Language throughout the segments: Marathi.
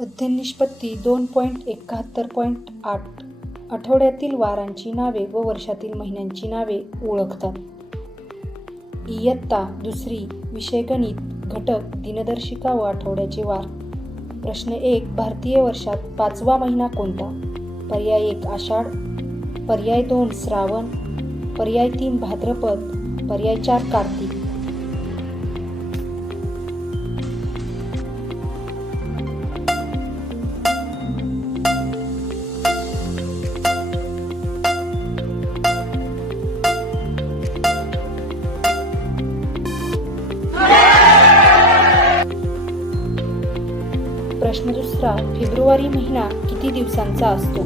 अध्ययन निष्पत्ती दोन पॉईंट एकाहत्तर पॉईंट आठ. आठवड्यातील वारांची नावे व वर्षातील महिन्यांची नावे ओळखतात. इयत्ता दुसरी विषय गणित घटक दिनदर्शिका व आठवड्याचे वार. प्रश्न एक भारतीय वर्षात पाचवा महिना कोणता? पर्याय एक आषाढ. पर्याय दोन श्रावण. पर्याय तीन भाद्रपद. पर्याय चार कार्तिक. प्रश्न दुसरा फेब्रुवारी महिना किती दिवसांचा असतो?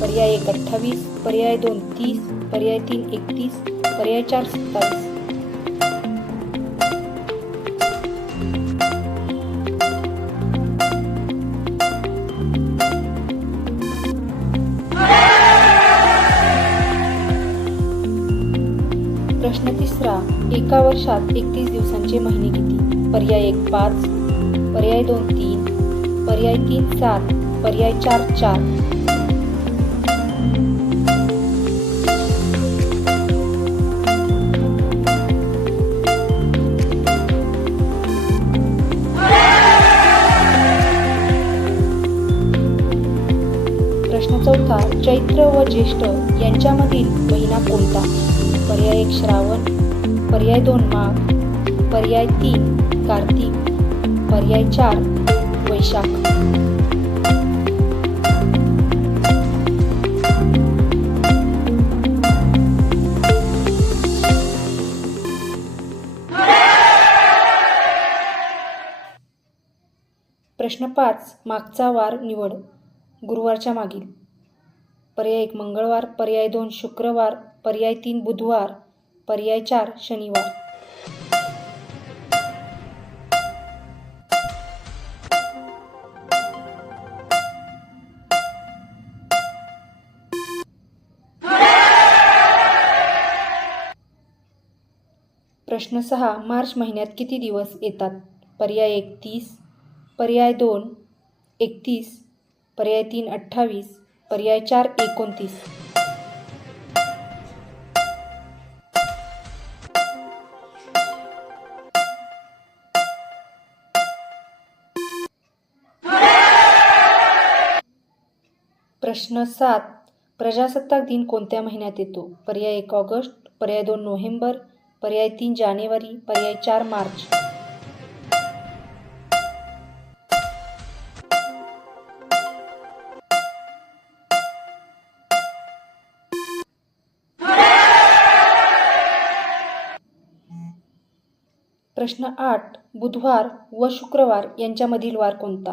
पर्याय एक अठ्ठावीस पर्याय दोन तीस पर्याय तीन एकतीस पर्याय चार सत्तावीस. प्रश्न तिसरा एका वर्षात एकतीस दिवसांचे महिने किती? पर्याय एक पाच पर्याय दोन तीन पर्याय तीन सात पर्याय चार चार. प्रश्न चौथा चैत्र व ज्येष्ठ यांच्यामधील महिना कोणता? पर्याय एक श्रावण पर्याय दोन माघ पर्याय तीन कार्तिक पर्याय चार वैशाख प्रश्न पाच. मागचा वार निवड. गुरुवारच्या मागील. पर्याय एक मंगळवार पर्याय दोन शुक्रवार पर्याय तीन बुधवार पर्याय चार शनिवार. प्रश्न सहा मार्च महिन्यात किती दिवस येतात? पर्याय एक तीस. पर्याय दोन एकतीस. पर्याय तीन अठ्ठावीस. पर्याय चार एकोणतीस. प्रश्न सात प्रजासत्ताक दिन कोणत्या महिन्यात येतो? पर्याय एक ऑगस्ट पर्याय दोन नोव्हेंबर पर्याय तीन जानेवारी पर्याय चार मार्च. प्रश्न आठ बुधवार व शुक्रवार यांच्यामधील वार कोणता?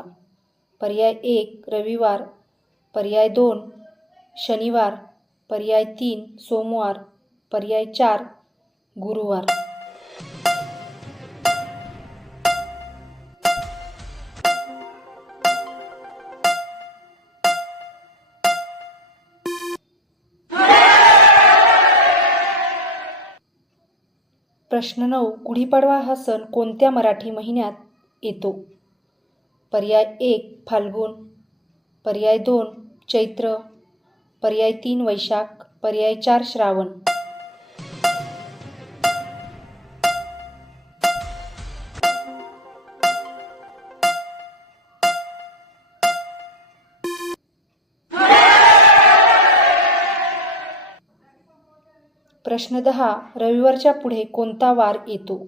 पर्याय एक रविवार. पर्याय दोन शनिवार. पर्याय तीन सोमवार. पर्याय चार गुरुवार. प्रश्न नऊ गुढीपाडवा हा सण कोणत्या मराठी महिन्यात येतो? पर्याय एक फाल्गुन. पर्याय दोन चैत्र. पर्याय तीन वैशाख. पर्याय चार श्रावण. प्रश्न दहा रविवारच्या पुढे कोणता वार येतो?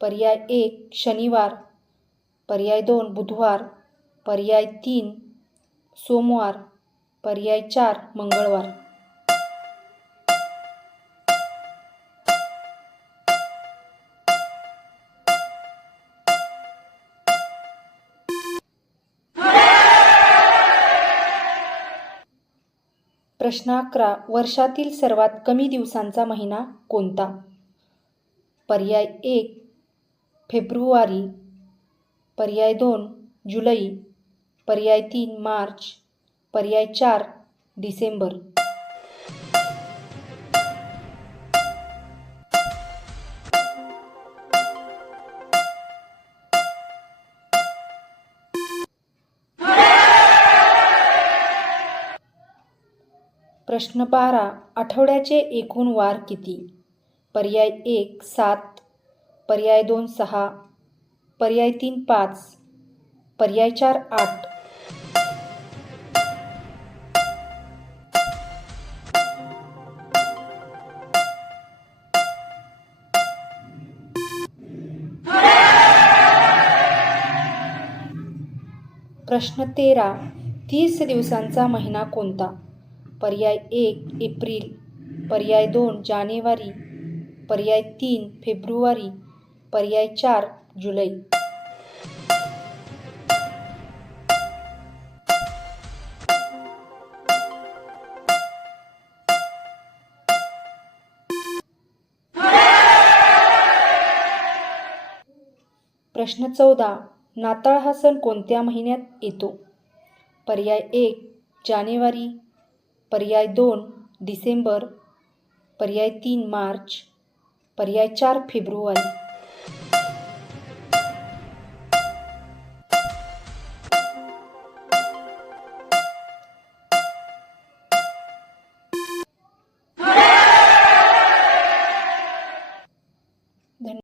पर्याय एक शनिवार. पर्याय दोन बुधवार. पर्याय तीन सोमवार. पर्याय चार मंगळवार. प्रश्न अकरा. वर्षातील सर्वात कमी दिवसांचा महिना कोणता? पर्याय एक फेब्रुवारी. पर्याय दोन जुलै. पर्याय तीन मार्च. पर्याय चार डिसेंबर. प्रश्न बारा आठवड्याचे एकूण वार किती? पर्याय एक सात. पर्याय दोन सहा. पर्याय तीन पाच. पर्याय चार आठ. प्रश्न तेरा. तीस दिवसांचा महिना कोणता? पर्याय एक एप्रिल. पर्याय दोन जानेवारी. पर्याय तीन फेब्रुवारी. पर्याय चार जुलै. प्रश्न चौदा. नाताळ हा सण कोणत्या महिन्यात येतो? पर्याय एक जानेवारी. पर्याय दोन डिसेंबर पर्याय तीन मार्च पर्याय चार फेब्रुवारी.